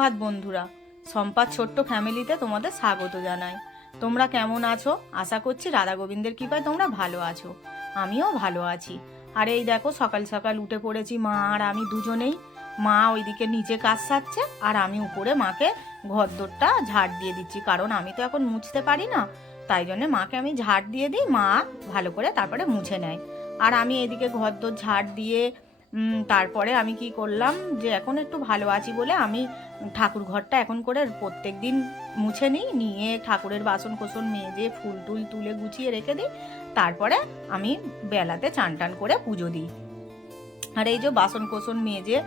সুপ্রভাত বন্ধুরা। সম্পাদ ছোট্ট ফ্যামিলিতে তোমাদের স্বাগত জানাই। তোমরা কেমন আছো? আশা করছি রাধা গোবিন্দের কৃপায় তোমরা ভালো আছো। আমিও ভালো আছি। আর এই দেখো, সকাল সকাল উঠে পড়েছি মা আর আমি দুজনেই। মা ওইদিকে নিচে কাজ সারছে আর আমি উপরে মাকে ঘরদোরটা ঝাড় দিয়ে দিচ্ছি। কারণ আমি তো এখন মুছতে পারি না। তাই জন্য মাকে আমি ঝাড় দিয়ে দিই, মা ভালো করে তারপরে মুছে নেয়। আর আমি এদিকে ঘরদোর ঝাড় দিয়ে তারপরে আমি কি করলাম যে এখন একটু ভালো আছি বলে আমি ঠাকুর ঘরটা এখন করে প্রত্যেক দিন মুছে নিই, নিয়ে ঠাকুরের বাসন কোসন মেজে ফুল টুল তুলে গুছিয়ে রেখে দিই। তারপরে আমি বেলাতে চান টান করে পুজো দিই। আর এই যে বাসন কোসন মেজে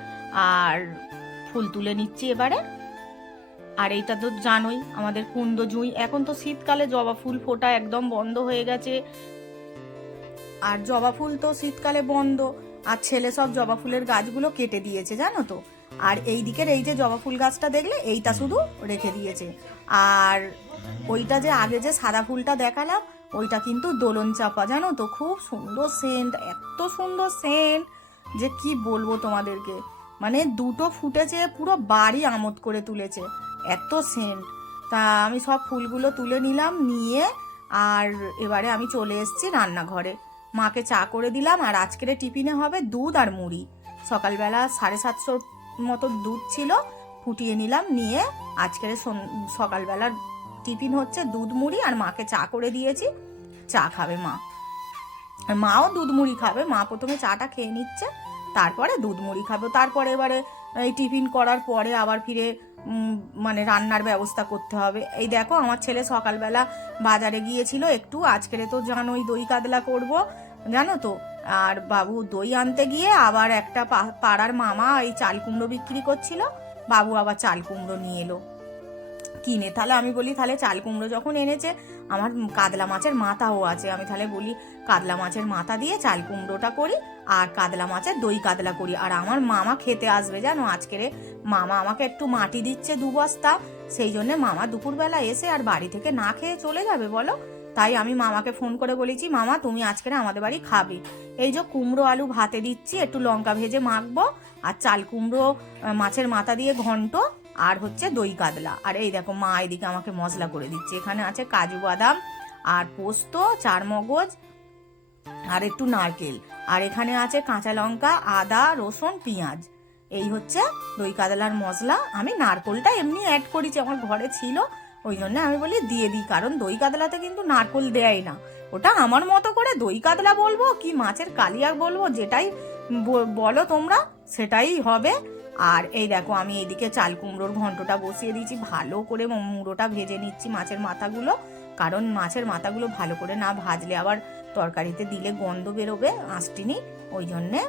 আর ফুল তুলে নিচ্ছি এবারে। আর এইটা তো জানোই, আমাদের কুন্দ জুঁই। এখন তো শীতকালে জবা ফুল ফোটা একদম বন্ধ হয়ে গেছে। আর জবা ফুল তো শীতকালে বন্ধ। আর ছেলে সব জবা ফুলের গাছগুলো কেটে দিয়েছে, জানো তো? আর এই দিকের এই যে জবা ফুল গাছটা দেখলে, এইটা শুধু রেখে দিয়েছে। আর ওইটা যে আগে যে সাদা ফুলটা দেখালাম, ওইটা কিন্তু দোলন চাপা, জানো তো? খুব সুন্দর সেন্ট, এত সুন্দর সেন্ট। যে কি বলব তোমাদেরকে? মানে দুটো ফুটেছে, পুরো বাড়ি আমোদ করে তুলেছে। এত সেন্ট। তা আমি সব ফুলগুলো তুলে নিলাম, নিয়ে আর এবারে আমি চলে এসেছি রান্নাঘরে। মাকে চা করে দিলাম আর আজকের টিফিনে হবে দুধ আর মুড়ি। সকালবেলা সাড়ে সাতশোর মতো দুধ ছিল, ফুটিয়ে নিলাম, নিয়ে আজকের সকালবেলার টিফিন হচ্ছে দুধ, মুড়ি আর মাকে চা করে দিয়েছি। চা খাবে মা। আর মাও দুধ, মুড়ি খাবে। মা প্রথমে চাটা খেয়ে নিচ্ছে, তারপরে দুধ, মুড়ি খাবে। তারপরে এবারে এই টিফিন করার পরে আবার ফিরে মানে রান্নার ব্যবস্থা করতে হবে। এই দেখো, আমার ছেলে সকালবেলা বাজারে গিয়েছিল একটু। আজকের তো জানোই দই কাতলা করব, জানো তো? আর বাবু দই আনতে গিয়ে আবার একটা পাড়ার মামা এই চাল কুমড়ো বিক্রি করছিল। বাবু আবার চাল কুমড়ো নিয়ে এলো। কিনে, তাহলে আমি বলি, তাহলে চাল কুমড়ো যখন এনেছে, আমার কাতলা মাছের মাথাও আছে। আমি তাহলে বলি, কাতলা মাছের মাথা দিয়ে চাল কুমড়োটা করি। আর কাতলা মাছের দই কাতলা করি। আর আমার মামা খেতে আসবে, জানো? আজকেরে মামা আমাকে একটু মাটি দিচ্ছে দু বস্তা, সেই জন্য মামা দুপুরবেলা এসে আর বাড়ি থেকে না খেয়ে চলে যাবে, বলো? তাই আমি মামাকে ফোন করে বলেছি, মামা, তুমি আজকে আমাদের বাড়ি খাবে। এই যে কুমড়ো আলু ভাতে দিচ্ছি, একটু লঙ্কা ভেজে মাখবো, আর চাল কুমড়ো মাছের মাথা দিয়ে ঘন্ট, আর হচ্ছে দই কাতলা। আর এই দেখো মা এদিকে আমাকে মশলা করে দিচ্ছে। এখানে আছে কাজু বাদাম, আর পোস্ত চার মগজ আর একটু নারকেল। আর এখানে আছে কাঁচা লঙ্কা, আদা, রসুন, পেঁয়াজ। এই হচ্ছে দই কাতলার মশলা। আমি নারকোলটা এমনি অ্যাড করেছি আমার ঘরে ছিল, ওই জন্য আমি বলি দিয়ে দিই। কারণ দই কাতলাতে কিন্তু নারকোল দেয় না। ওটা আমার মতো করে দই কাতলা বলব কি মাছের কালিয়া বলব, যেটাই বলো তোমরা, সেটাই হবে। আর এই দেখো আমি এইদিকে চাল কুমড়োর ঘন্টটা বসিয়ে দিয়েছি। ভালো করে মুড়োটা ভেজে নিচ্ছি মাছের মাথাগুলো। কারণ মাছের মাথাগুলো ভালো করে না ভাজলে আবার তরকারিতে দিলে গন্ধ বেরোবে আঁশটিনি ওই জন্যে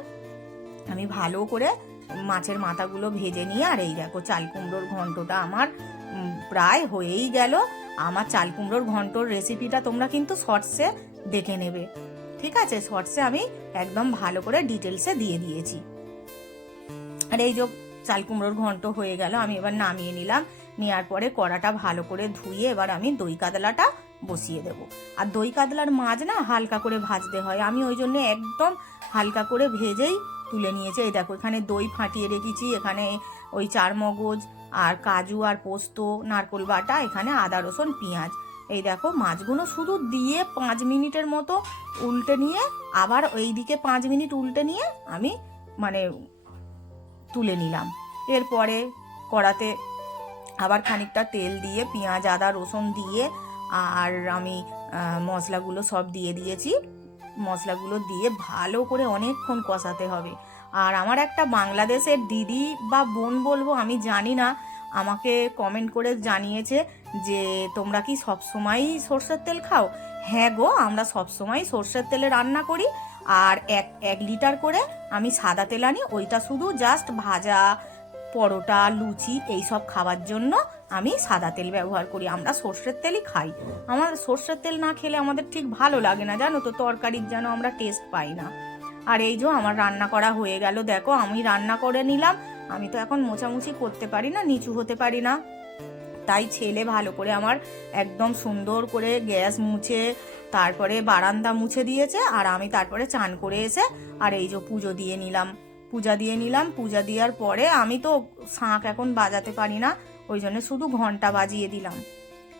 আমি ভালো করে মাছের মাথাগুলো ভেজে নিয়ে, আর এই দেখো চাল কুমড়োর ঘন্টটা আমার প্রায় হয়েই গেল। আমার চাল কুমড়োর ঘন্টর রেসিপিটা তোমরা কিন্তু শর্টসে দেখে নেবে। ঠিক আছে? শর্টসে আমি একদম ভালো করে ডিটেলসে দিয়ে দিয়েছি। আর এই যে চাল কুমড়োর ঘন্ট হয়ে গেল, আমি এবার নামিয়ে নিলাম। নেওয়ার পরে কড়াটা ভালো করে ধুয়ে এবার আমি দই কাতলাটা বসিয়ে দেব। আর দই কাতলার মাছ না হালকা করে ভাজতে হয়। আমি ওই জন্য একদম হালকা করে ভেজেই তুলে নিয়েছি। এই দেখো, এখানে দই ফাটিয়ে রেখেছি। এখানে ওই চার মগজ আর কাজু আর পোস্ত, নারকোল বাটা, এখানে আদা, রসুন, পেঁয়াজ। এই দেখো, মাছগুলো শুধু দিয়ে পাঁচ মিনিটের মতো উল্টে নিয়ে আবার ওই দিকে পাঁচ মিনিট উল্টে নিয়ে আমি মানে তুলে নিলাম। এরপরে কড়াতে আবার খানিকটা তেল দিয়ে পেঁয়াজ, আদা, রসুন দিয়ে আর আমি মশলাগুলো সব দিয়ে দিয়েছি। মশলাগুলো দিয়ে ভালো করে অনেকক্ষণ কষাতে হবে। আর আমার একটা বাংলাদেশের দিদি বা বোন বলব, আমি জানি না, আমাকে কমেন্ট করে জানিয়েছে যে, তোমরা কি সবসময়ই সর্ষের তেল খাও? হ্যাঁ গো, আমরা সবসময় সর্ষের তেলে রান্না করি। আর এক এক লিটার করে আমি সাদা তেল আনি, ওইটা শুধু জাস্ট ভাজা, পরোটা, লুচি এই সব খাওয়ার জন্য আমি সাদা তেল ব্যবহার করি, আমরা সর্ষের তেলই খাই। আমার সর্ষের তেল না খেলে আমাদের ঠিক ভালো লাগে না, জানো তো, তরকারির যেন আমরা টেস্ট পাই না। আর এই যে আমার রান্না করা হয়ে গেল, দেখো, আমি রান্না করে নিলাম, আমি তো এখন মোছামুছি করতে পারি না, নিচু হতে পারি না। তাই ছেলে ভালো করে আমার একদম সুন্দর করে গ্যাস মুছে, তারপরে বারান্দা মুছে দিয়েছে, আর আমি তারপরে চান করে এসে, আর এই যে পুজো দিয়ে নিলাম। পূজা দিয়ে নিলাম। পূজা দেওয়ার পরে আমি তো শাঁখ এখন বাজাতে পারি না, ওই জন্য শুধু ঘণ্টা বাজিয়ে দিলাম।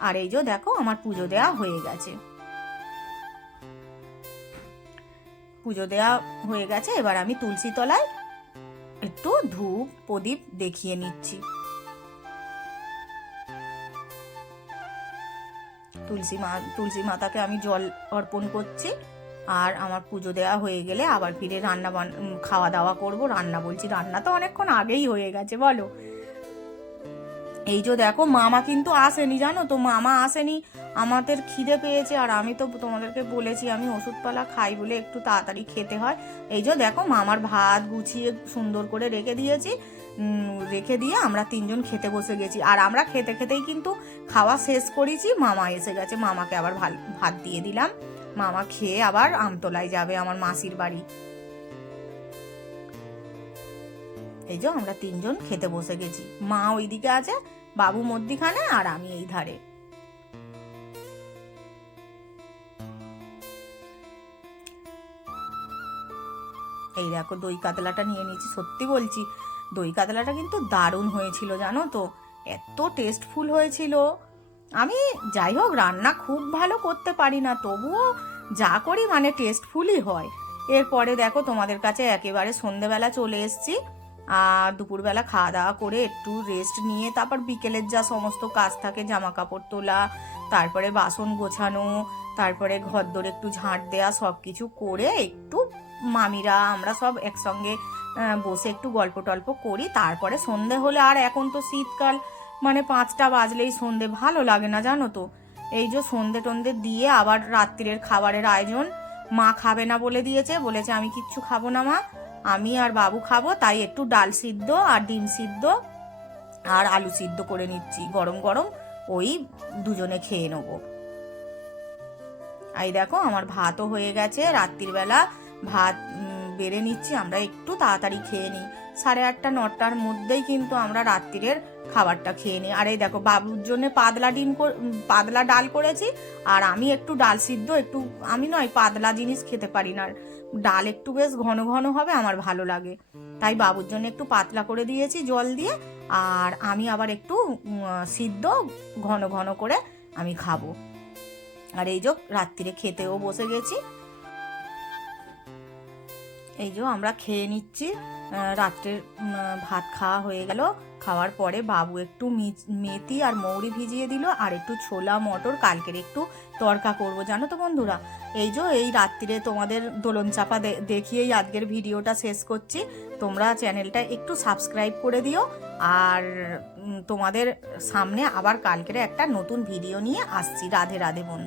আর এই যে দেখো, আমার পুজো দেওয়া হয়ে গেছে। পুজো দেওয়া হয়ে গেছে, এবার আমি তুলসী তলায় একটু ধূপ প্রদীপ দেখিয়ে নিচ্ছি। তুলসী মা, তুলসী মাতাকে আমি জল অর্পণ করছি। আর আমার পুজো দেওয়া হয়ে গেলে আবার ফিরে রান্না খাওয়া দাওয়া করব। রান্না বলছি, রান্না তো অনেকক্ষণ আগেই হয়ে গেছে, বলো। এই যে দেখো, মামা কিন্তু আসেনি, জানো তো? মামা আসেনি, আমাদের খিদে পেয়েছে, আর আমি তো তোমাদেরকে বলেছি আমি ওষুধপালা খাই বলে একটু তাড়াতাড়ি খেতে হয়। এই যে দেখো, মামার ভাত গুছিয়ে সুন্দর করে রেখে দিয়েছি। রেখে দিয়ে আমরা তিনজন খেতে বসে গেছি। আর আমরা খেতে খেতেই কিন্তু খাওয়া শেষ করেছি, মামা এসে গেছে, মামাকে আবার ভাত দিয়ে দিলাম। মামা খেয়ে আবার আমতলায় যাবে আমার মাসির বাড়ি। এই যে আমরা তিনজন খেতে বসে গেছি। মা ওইদিকে আছে, বাবু মধ্যিখানে, আর আমি এই ধারে। এই দেখো দই কাতলাটা নিয়ে নিয়েছি, সত্যি বলছি, দই কাতলাটা কিন্তু দারুণ হয়েছিল জানো তো? এত টেস্টফুল হয়েছিল। আমি যাই হোক, রান্না খুব ভালো করতে পারি না, তবুও যা করি মানে টেস্টফুলই হয়। এরপরে দেখো তোমাদের কাছে একেবারে সন্ধেবেলা চলে এসেছি। আর দুপুরবেলা খাওয়া দাওয়া করে একটু রেস্ট নিয়ে তারপর বিকেলের যা সমস্ত কাজ থাকে জামা কাপড় তোলা, তারপরে বাসন গোছানো, তারপরে ঘর ঘরদোর একটু ঝাঁট দেওয়া সব কিছু করে একটু মামিরা, আমরা সব একসঙ্গে বসে একটু গল্প টল্প করি। তারপরে সন্ধে হলে আর এখন তো শীতকাল মানে পাঁচটা বাজলেই সন্ধে, ভালো লাগে না জানো তো? এই যে সন্ধে টন্ধে দিয়ে আবার রাত্রিরের খাবারের আয়োজন, মা খাবে না বলে দিয়েছে, বলেছে আমি কিচ্ছু খাব না মা, আমি আর বাবু খাব, তাই একটু ডাল সিদ্ধ আর ডিম সিদ্ধ আর আলু সিদ্ধ করে নিচ্ছি, গরম গরম, ওই দুজনে খেয়ে নেব। এই দেখো, আমার ভাতও হয়ে গেছে রাত্রির বেলা ভাত বেড়ে নিচ্ছি, আমরা একটু তাড়াতাড়ি খেয়ে নিই। সাড়ে আটটা, নটার মধ্যেই কিন্তু আমরা রাত্রিরের খাবারটা খেয়ে নিই। আর এই দেখো, বাবুর জন্য পাতলা ডিম পাতলা ডাল করেছি, আর আমি একটু ডাল সিদ্ধ, একটু, আমি নয়, পাতলা জিনিস খেতে পারি না। ডাল একটু বেশ ঘন ঘন হবে, আমার ভালো লাগে। তাই বাবুর জন্য একটু পাতলা করে দিয়েছি জল দিয়ে, আর আমি আবার একটু সিদ্ধ ঘন ঘন করে আমি খাব। আর এই যে, রাত্রিরে খেতেও বসে গেছি। এই যে আমরা খেয়ে নিচ্ছি। রাত্রের ভাত খাওয়া হয়ে গেল। খাওয়ার পরে বাবু একটু মেথি আর মৌরি ভিজিয়ে দিল আর একটু ছোলা, মটর, কালকের একটু তরকা করব, জানো তো বন্ধুরা? এই যে এই রাত্রিরে তোমাদের দোলন চাপা দেখিয়েই আজকের ভিডিওটা শেষ করছি। তোমরা চ্যানেলটা একটু সাবস্ক্রাইব করে দিও। আর তোমাদের সামনে আবার কালকের একটা নতুন ভিডিও নিয়ে আসছি। রাধে রাধে বন্ধু।